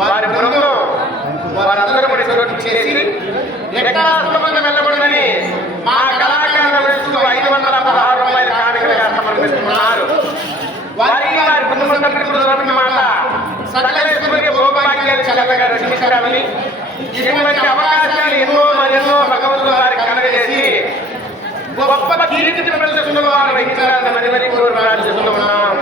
వారి బృందం వారందరూ కూడా చోటు చేసి ఎక్కడ సులభంగా వెళ్ళకూడదని మా కళాకారుల వయసు 516 రూపాయల కానుకగా సమర్పిస్తున్నారు. వారికి వారి కుటుంబ సభ్యుల మాట సకలేశ్వరి భోగభాగ్యాలు చల్లగా రక్షించాలని ఇటువంటి అవకాశాలు ఎన్నో భగవంతుడు వారికి కలగజేసి గొప్ప కీర్తి ప్రదర్శన వారు వహించాలని మరి కోరుతున్నాం.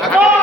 Agora!